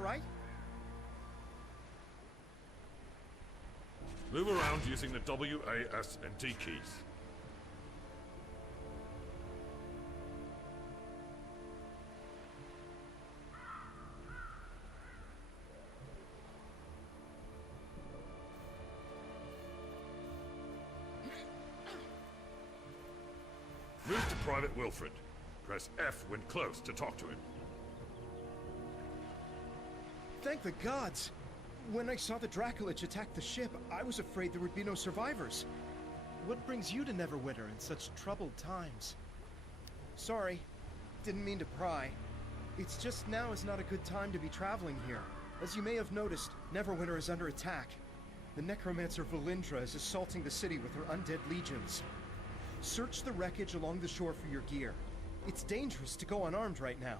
right? Move around using the W, A, S, and D keys. Move to Private Wilfred. Press F when close to talk to him. Thank the gods! When I saw the Dracolich attack the ship, I was afraid there would be no survivors. What brings you to Neverwinter in such troubled times? Sorry, didn't mean to pry. It's just now is not a good time to be traveling here. As you may have noticed, Neverwinter is under attack. The necromancer Valindra is assaulting the city with her undead legions. Search the wreckage along the shore for your gear. It's dangerous to go unarmed right now.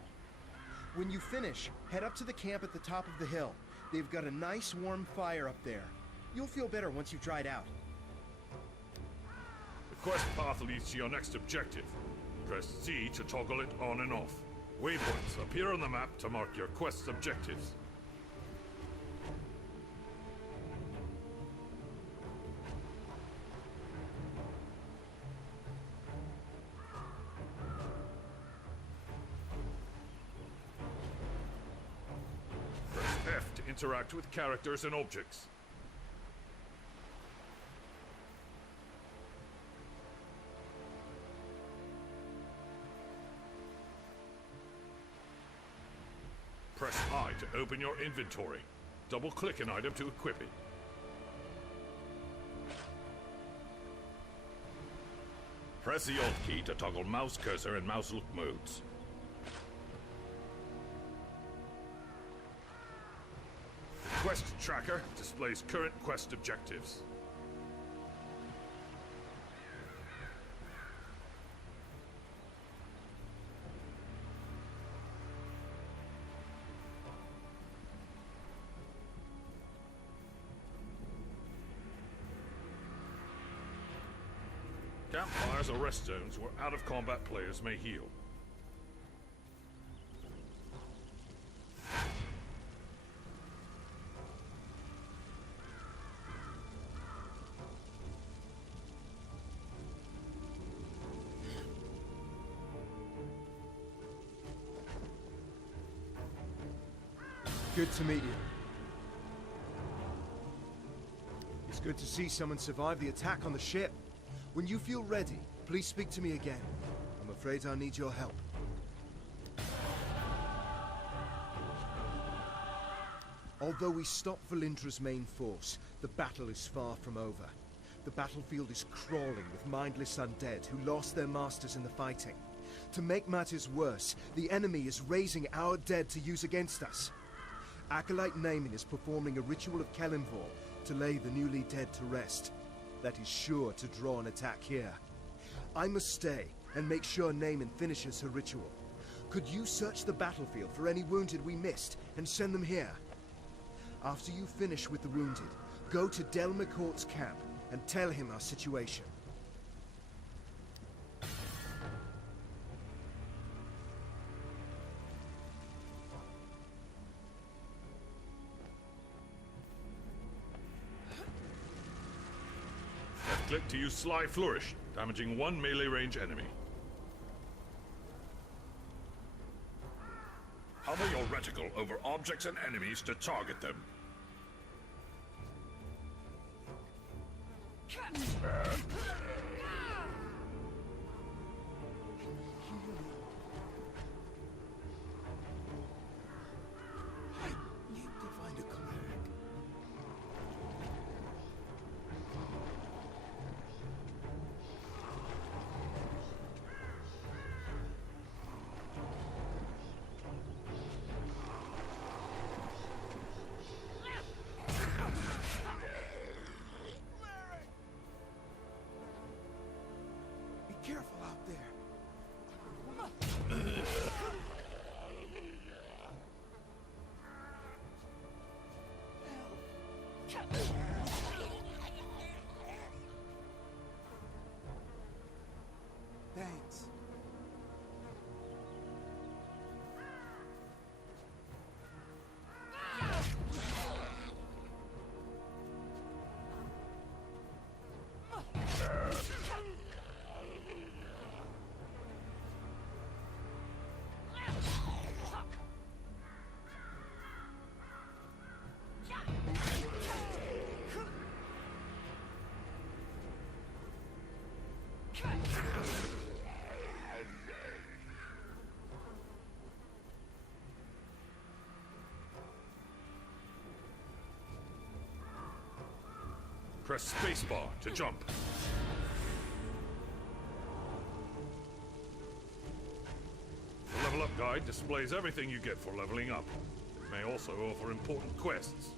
When you finish, head up to the camp at the top of the hill. They've got a nice warm fire up there. You'll feel better once you've dried out. The quest path leads to your next objective. Press Z to toggle it on and off. Waypoints appear on the map to mark your quest's objectives. Interact with characters and objects. Press I to open your inventory. Double-click an item to equip it. Press the Alt key to toggle mouse cursor and mouse look modes. Quest tracker displays current quest objectives. Campfires are rest zones where out-of-combat players may heal. Good to meet you. It's good to see someone survive the attack on the ship. When you feel ready, please speak to me again. I'm afraid I need your help. Although we stopped Valindra's main force, the battle is far from over. The battlefield is crawling with mindless undead who lost their masters in the fighting. To make matters worse, the enemy is raising our dead to use against us. Acolyte Naaman is performing a ritual of Kelimvor to lay the newly dead to rest. That is sure to draw an attack here. I must stay and make sure Naaman finishes her ritual. Could you search the battlefield for any wounded we missed and send them here? After you finish with the wounded, go to Del McCourt's camp and tell him our situation. Click to use Sly Flourish, damaging one melee range enemy. Hover your reticle over objects and enemies to target them. Press spacebar to jump. The Level Up Guide displays everything you get for leveling up. It may also offer important quests.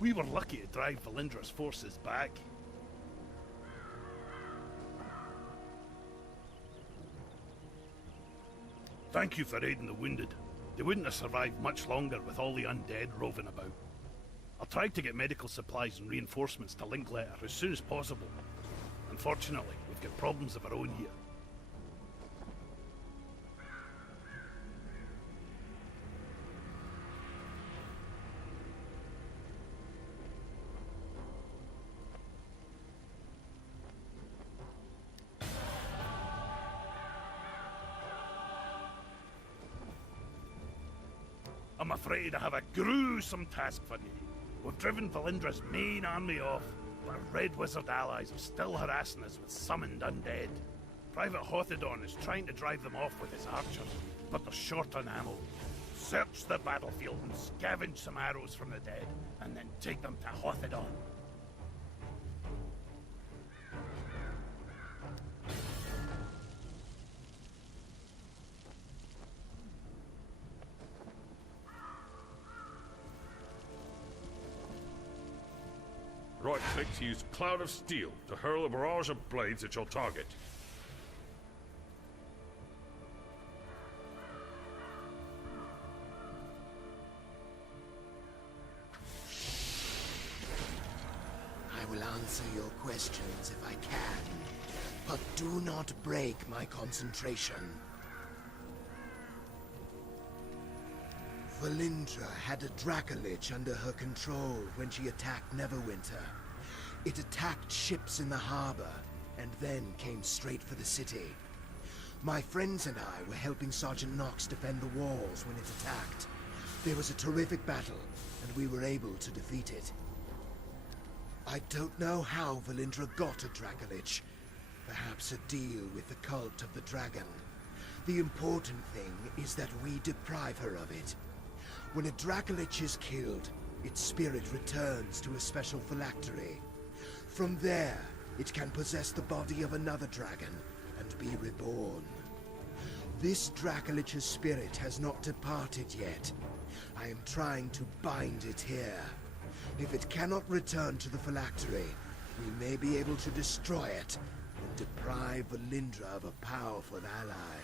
We were lucky to drive Valindra's forces back. Thank you for aiding the wounded. They wouldn't have survived much longer with all the undead roving about. I'll try to get medical supplies and reinforcements to Linklater as soon as possible. Unfortunately, we've got problems of our own here. I'm afraid I have a gruesome task for you. We've driven Valindra's main army off, but our Red Wizard allies are still harassing us with summoned undead. Private Hothedon is trying to drive them off with his archers, but they're short on ammo. Search the battlefield and scavenge some arrows from the dead, and then take them to Hothedon. Right-click to use Cloud of Steel to hurl a barrage of blades at your target. I will answer your questions if I can, but do not break my concentration. Valindra had a Dracolich under her control when she attacked Neverwinter. It attacked ships in the harbor, and then came straight for the city. My friends and I were helping Sergeant Knox defend the walls when it attacked. There was a terrific battle, and we were able to defeat it. I don't know how Valindra got a Dracolich. Perhaps a deal with the cult of the dragon. The important thing is that we deprive her of it. When a Dracolich is killed, its spirit returns to a special phylactery. From there, it can possess the body of another dragon and be reborn. This Dracolich's spirit has not departed yet. I am trying to bind it here. If it cannot return to the phylactery, we may be able to destroy it and deprive Valindra of a powerful ally.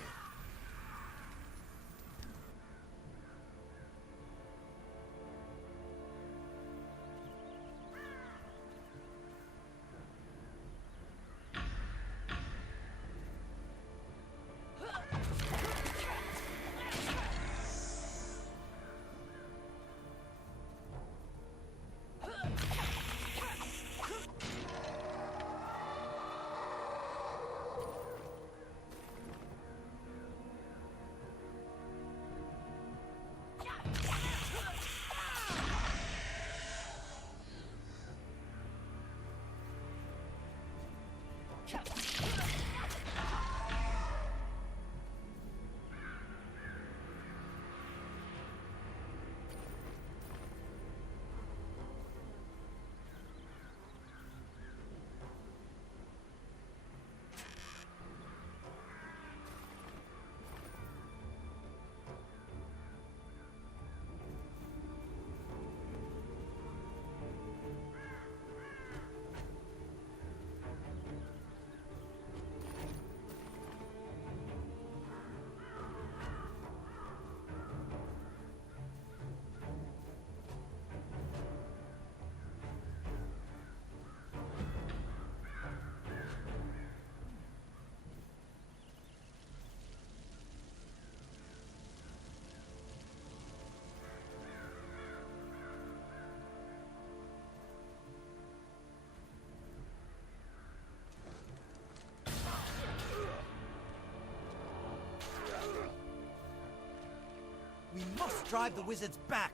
must drive the wizards back.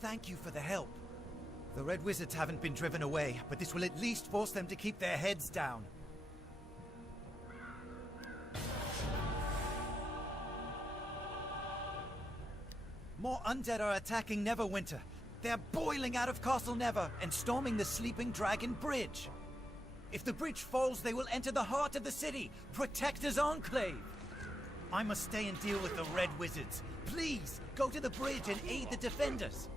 Thank you for the help. The Red Wizards haven't been driven away, but this will at least force them to keep their heads down. More undead are attacking Neverwinter. They're boiling out of Castle Never and storming the Sleeping Dragon Bridge. If the bridge falls, they will enter the heart of the city. Protector's Enclave. I must stay and deal with the Red Wizards. Please, go to the bridge and aid the defenders.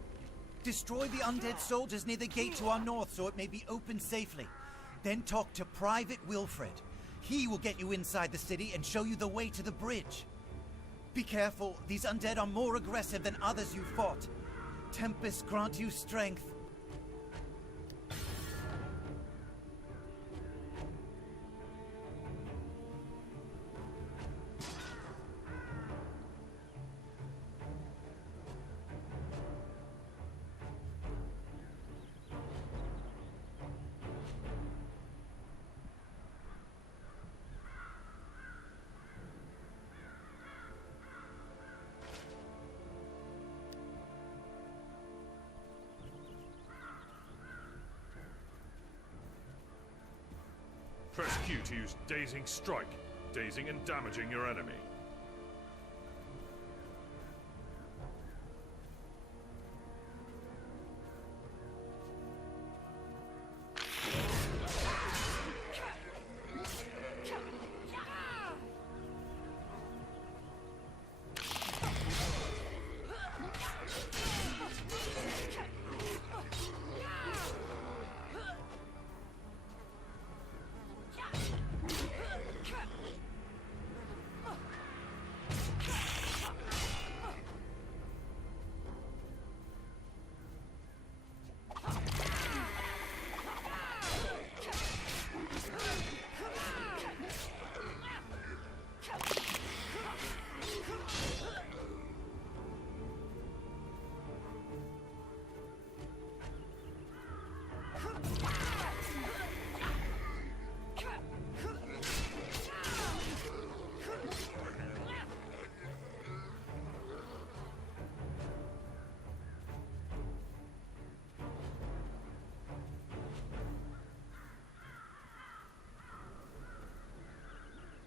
Destroy the undead soldiers near the gate to our north so it may be opened safely. Then talk to Private Wilfred. He will get you inside the city and show you the way to the bridge. Be careful, these undead are more aggressive than others you fought. Tempest grant you strength. Press Q to use Dazing Strike, dazing and damaging your enemy.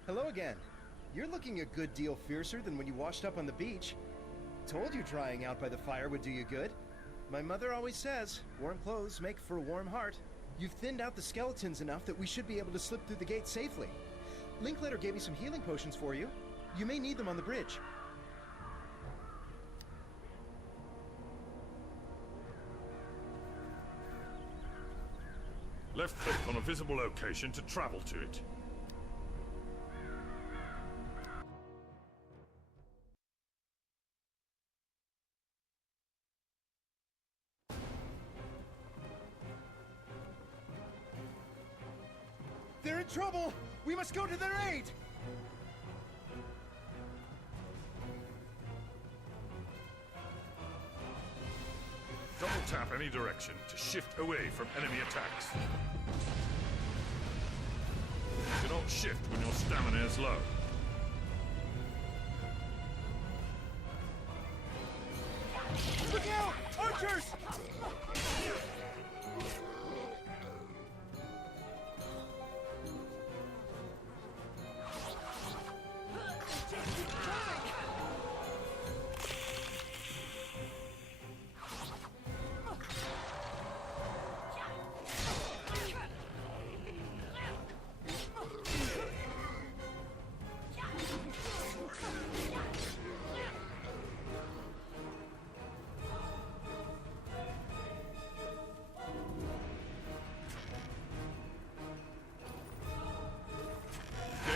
Hello again. You're looking a good deal fiercer than when you washed up on the beach. Told you drying out by the fire would do you good. My mother always says, warm clothes make for a warm heart. You've thinned out the skeletons enough that we should be able to slip through the gate safely. Linklater gave me some healing potions for you. You may need them on the bridge. Left click on a visible location to travel to it. They're in trouble! We must go to their aid! Double tap any direction to shift away from enemy attacks. Do not shift when your stamina is low. Look out! Archers!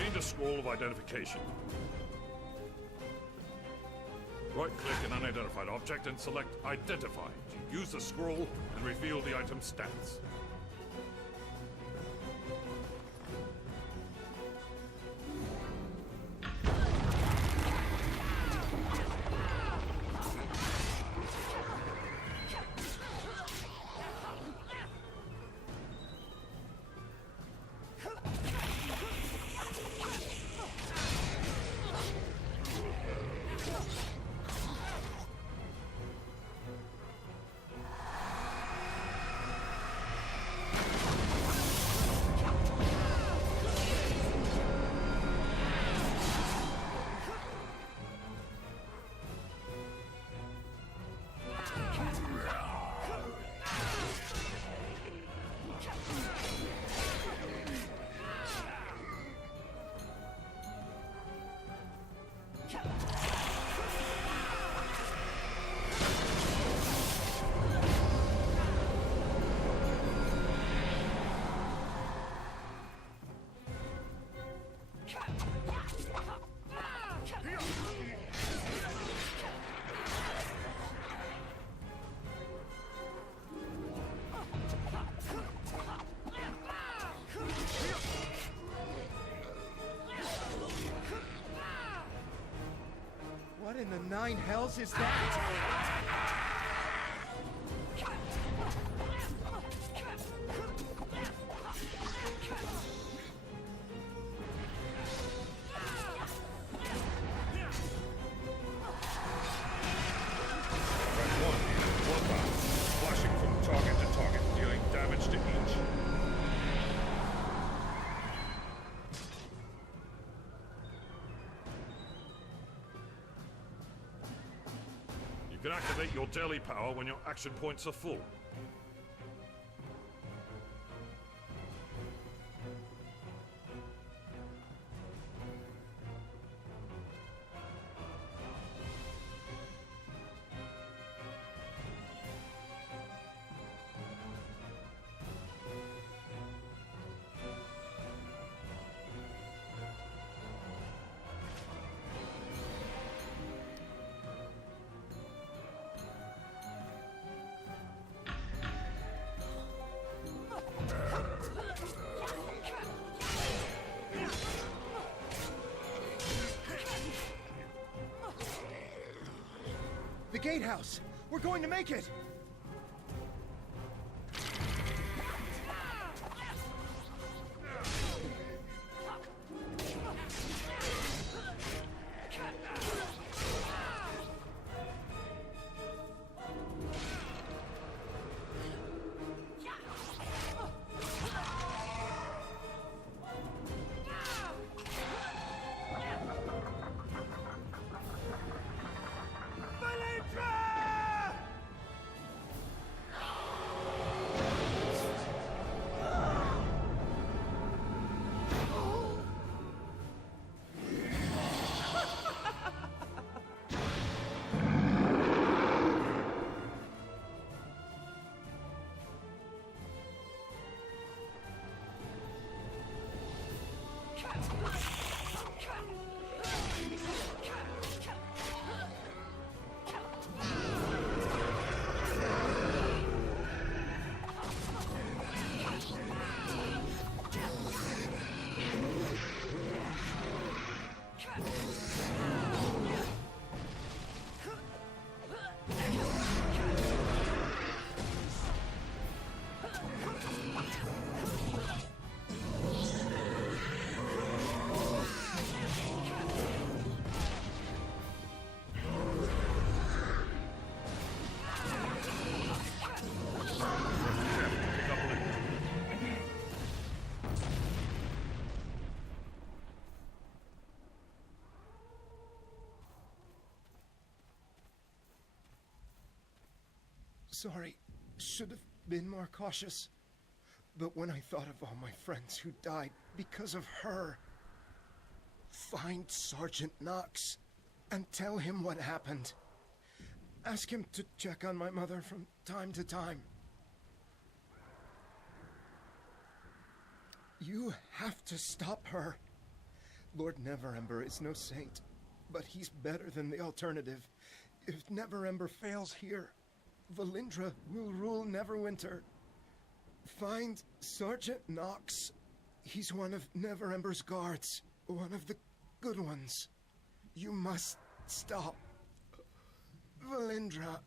Gained a scroll of identification. Right-click an unidentified object and select Identify to use the scroll and reveal the item's stats. nine hells is that? Round one and one bounce. Flashing from target to target, dealing damage to each. You can activate your daily power when your action points are full. The gatehouse! We're going to make it! Sorry, should have been more cautious. But when I thought of all my friends who died because of her... Find Sergeant Knox and tell him what happened. Ask him to check on my mother from time to time. You have to stop her. Lord Neverember is no saint, but he's better than the alternative. If Neverember fails here, Valindra will rule Neverwinter. Find Sergeant Knox. He's one of Neverember's guards, one of the good ones. You must stop Valindra.